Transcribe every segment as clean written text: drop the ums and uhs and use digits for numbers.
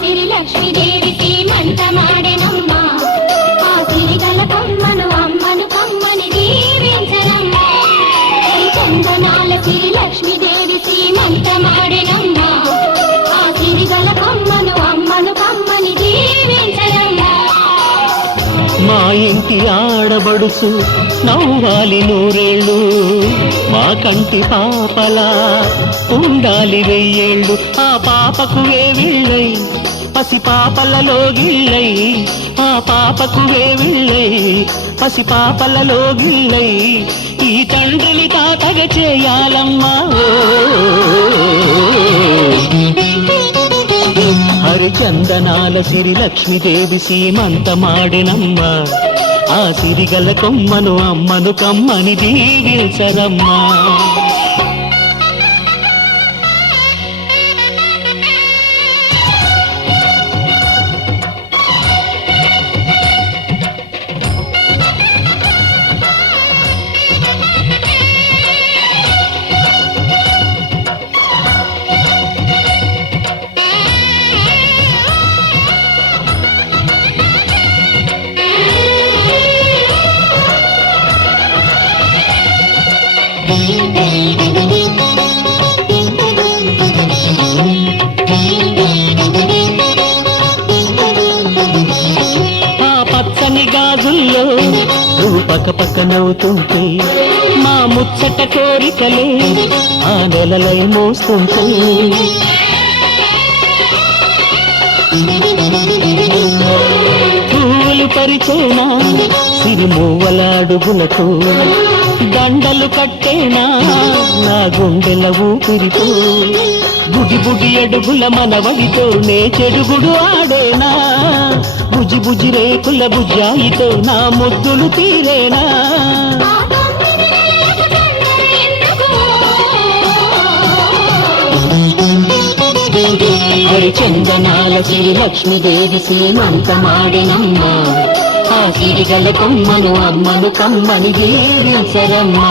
సిరి లక్ష్మీదేవి సీమంతమాడెనమ్మ ఆ సిరిగల కొమ్మను అమ్మను కమ్మని దీవించనమ్మ చందనాల సిరి లక్ష్మీదేవి సీమంతమాడెనమ్మ ఆ సిరిగల కొమ్మను అమ్మను కమ్మని దీవించనమ్మ మా ఇంటి ఆడబడుచు నవ్వాలి నూరేళ్ళు మా కంటి పాపలా ఉండాలి వెయ్యేళ్ళు ఆ పాపకు వేవిళ్ళై పసి పాపలలో గిళ్ళై ఆ పాపకు వేవిళ్ళై పసి పాపలలో గిళ్ళై ఈ తండ్రిని తాతగ చేయాలమ్మా హరిచందనాల సిరి లక్ష్మీదేవి సీమంతమాడినమ్మ ఆ సిరిగల కొమ్మను అమ్మను కమ్మని దీవించరమ్మా గాజుల్లో నువ్వు పక్క పక్క నవ్వుతుంటే మా ముచ్చట కోరికలే ఆ నెలలై మోస్తుంటే పూలు పరిచేనా సిరిమూవల అడుగులతో దండలు కట్టేనా నా గుండెల ఊపిరితో బుడి బుడి అడుగుల మనవడితో నే చెడుగుడు ఆడేనా బుజి బుజి రేకుల బుజ్జాయితో నా ముద్దులు తీరేనా హరిచందనాల సిరి లక్ష్మీదేవి సీమంతమాడినమ్మ ఆ సిరిగల కొమ్మను అమ్మను కమ్మని దీవించరమ్మా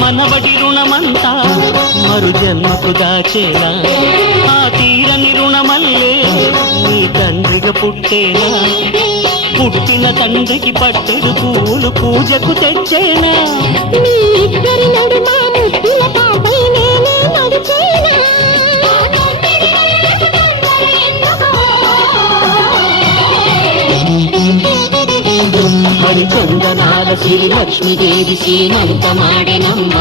మనవడి రుణమంతా మరు జన్మకు దాచేలా ఆ తీరని రుణమల్లే నీ తండ్రిగా పుట్టేనా పుట్టిన తండ్రికి పట్టెడు పూలు పూజకు తెచ్చేనా హరిచందనాల సిరి లక్ష్మీదేవి సీమంతమాడినమ్మ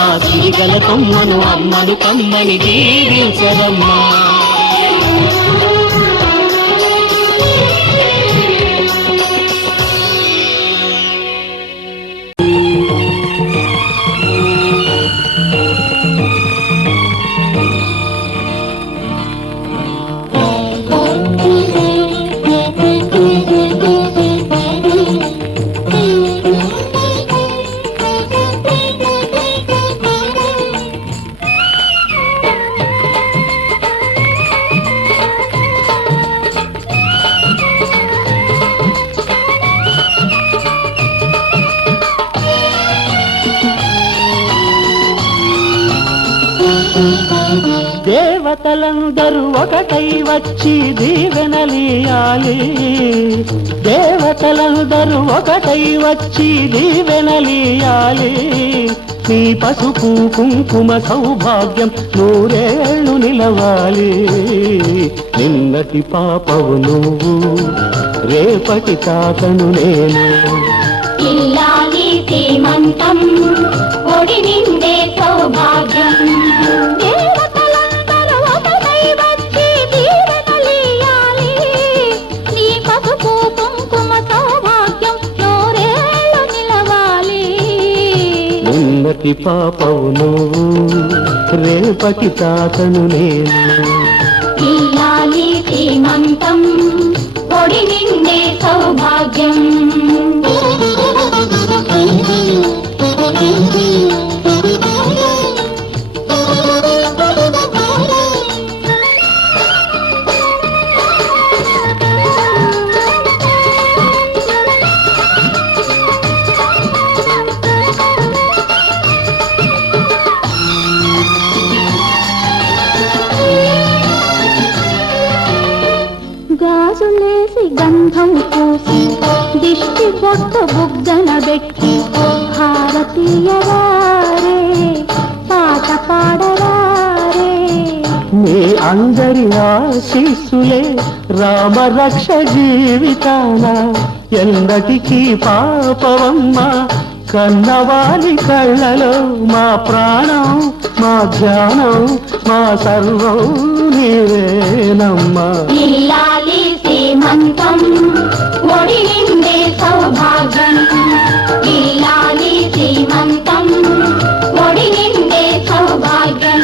ఆ సిరిగల కొమ్మను అమ్మను కమ్మని దీవించరమ్మా దేవతలందరూ ఒకటై వచ్చి దీవెనలియాలి దేవతలందరూ ఒకటై వచ్చి దీవెనలియాలి నీ పసుపు కుంకుమ సౌభాగ్యం నూరేళ్ళు నిలవాలి నిన్నటి పాపవు నువ్వు రేపటి తాతను నేను ఇల్లాలి సీమంతం ఒడి నిండే సౌభాగ్యం దేవతలందరూ ఒకటై వచ్చి దీవెనలియాలి నీ పసుపు కుంకుమ సౌభాగ్యం నూరేళ్ళు నిలవాలి ఉన్నతి పాపవు నువ్వు రేపటి తాతను నేను ఇల్లాలి శ్రీమంతం పొడి నిండే సౌభాగ్యం గాజులేసి గంధం పూసి దిష్టి బొట్టు బుగ్గన పెట్టి భారతీయవారే పాట పాడవారే మీ అందరి ఆశీస్సులే రామరక్ష జీవితాన ఎందటికీ పాపవమ్మ కన్నవాలి కళ్ళలో మా ప్రాణం మా ధ్యానం మా సర్వం నీవేనమ్మా ఇల్లాలి శ్రీమంతం ఒడి నిండే సౌభాగ్యం ఇల్లాలి శ్రీమంతం ఒడి నిండే సౌభాగ్యం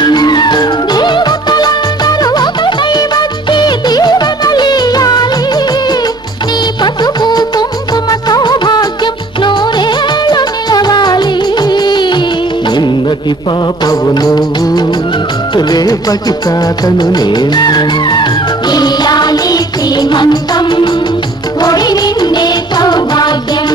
దేవతలందరూ ఒకటై వచ్చి దీవెనలియాలి నీ పసుపు కుంకుమ సౌభాగ్యం నూరేళ్ళు నిలవాలి నిన్నటి పాపవు నువ్వు రేపటి తాతను నేను ఇల్లాలి శ్రీమంతం ఒడి నిండే సౌభాగ్యం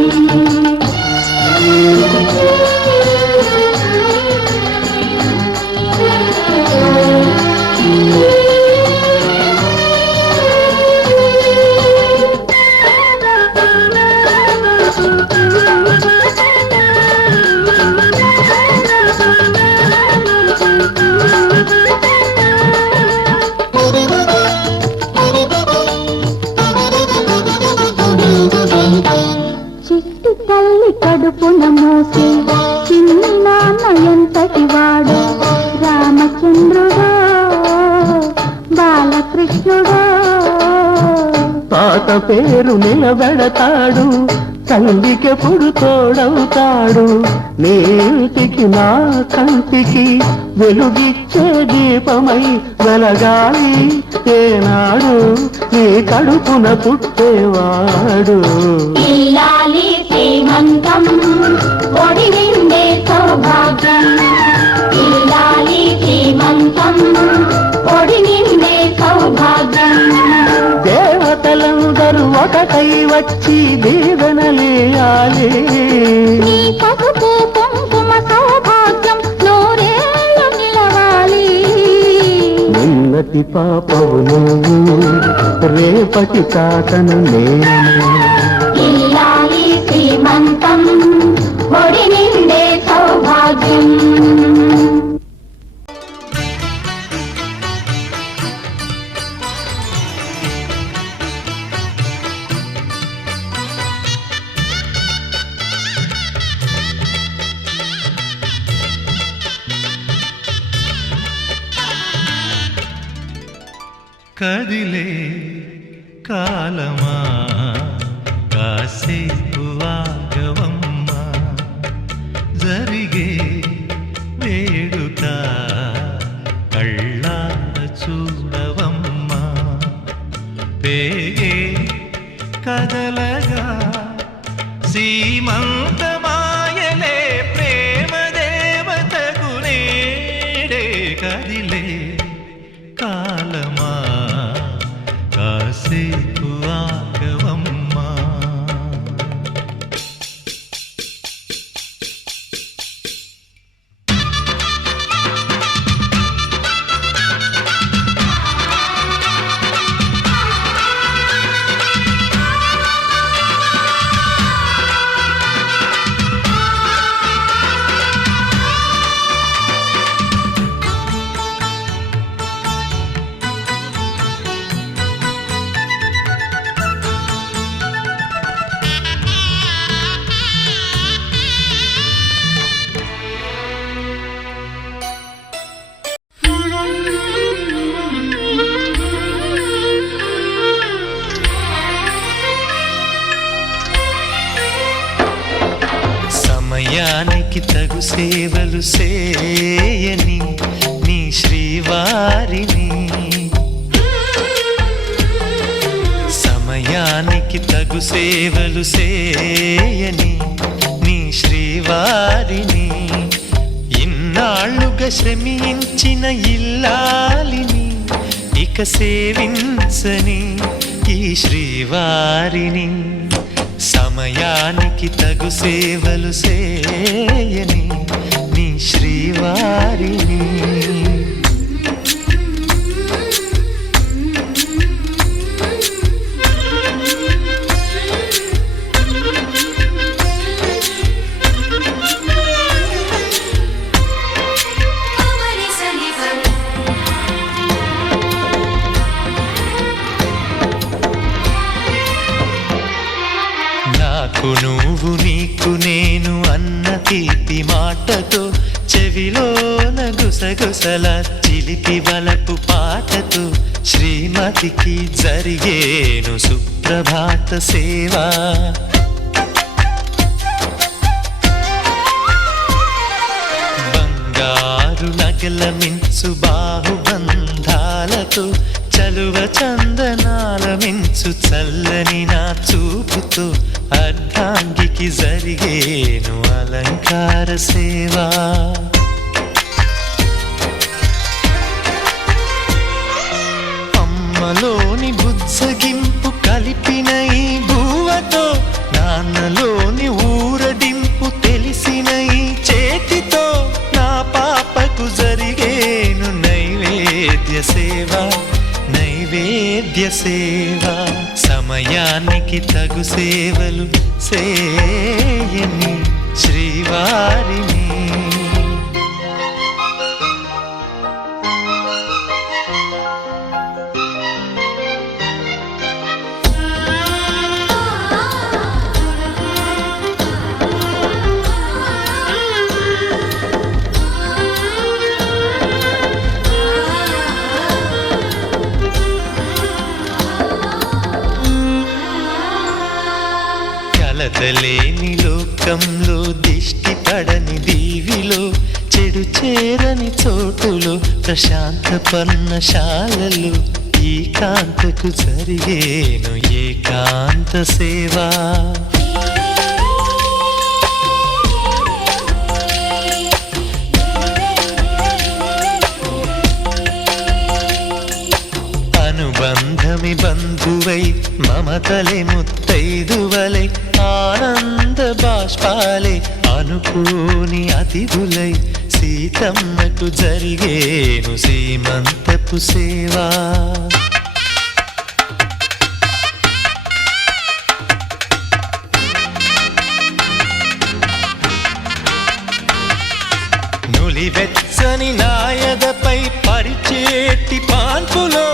చిట్టి తల్లి కడుపున మోసి చిన్ని నాన్న ఎంతటి వాడు రామచంద్రుడో బాలకృష్ణుడో తాత పేరు నిలబెడతాడు తల్లికెప్పుడు తోడవుతాడు నీటికి నా కంటికి వెలుగిచ్చే దీపమై వెలగాలి ఏనాడు నీ కడుపున పుట్టేవాడు ఇల్లాలి శ్రీమంతం ఒడి నిండే సౌభాగ్యం ఇల్లాలి శ్రీమంతం ఒడి నిండే సౌభాగ్యం దేవతలందరూ ఒకటై వచ్చి దీవెనలియాలి నీ పసుపు కుంకుమ సౌభాగ్యం నూరేళ్ళు నిలవాలి నిన్నటి పాపవు నువ్వు రేపటి తాతను నేను ఇల్లాలి శ్రీమంతం ఒడి నిండే సౌభాగ్యం కదిలే కాలమా కాసేపు ఆగవమ్మా జరిగే వేడుక కళ్ళార చూడవమ్మా పేగే కదలగా సీమంతమాయలే ప్రేమ దేవతకు నేడే కదిలే కాలమా కాసేపు ఆగవమ్మా తగు సేవలు సేయని నీ శ్రీవారిని, సమయానికి తగు సేవలు సేయని నీ శ్రీవారిని, ఇన్నాళ్ళుగా శ్రమించిన ఇల్లాలిని ఇక సేవించని ఈ శ్రీవారిని, సమయానికి తగు సేవలు సేయని నీ శ్రీవారిని. నాకు నువ్వు నీకు నేను అన్న తీపి మాటతో, చెవిలోన గుసగుసల చిలిపి వలపు పాటతో, శ్రీమతికి జరిగేను సుప్రభాత సేవా. బంగారు నగల మించు బాహుబంధాలతో, చలువ చందనాల మించు చల్లని నా చూపుతో, అర్ధాంగికి జరిగేను అలంకార సేవా. అమ్మలోని బుజ్జగింపు కలిపిన ఈ బువ్వతో, నాన్నలోని ఊరడింపు తెలిసిన ఈ చేతితో, నా పాపకు జరిగేను నైవేద్య సేవ, నైవేద్య సేవ. సమయానికి తగు సేవలు సేయని శ్రీవారిని. కలతలేని లోకంలో, దిష్టి పడని దీవిలో, చెడు చేరని చోటులో, ప్రశాంత పర్ణశాలలో, ఈ కాంతకు జరిగేను ఏకాంత సేవా. అనుబంధమి బంధువై, మమతలే ముత్తైదువలై, ఆనంద బాష్పాలే అనుకోని అతిథులై, సీతమ్మకు జరిగేను సీమంతపు సేవా. నులివెచ్చని నాయదపై పరిచేటి పాన్పులో,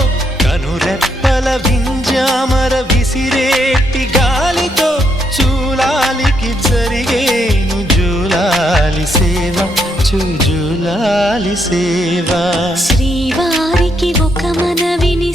కనురెప్పల వింజామర విసిరేటి గాలితో, చూలాలికి జరిగేను జూలాలి సేవ, జూలాలి సేవ. శ్రీవారికి ఒక మనవిని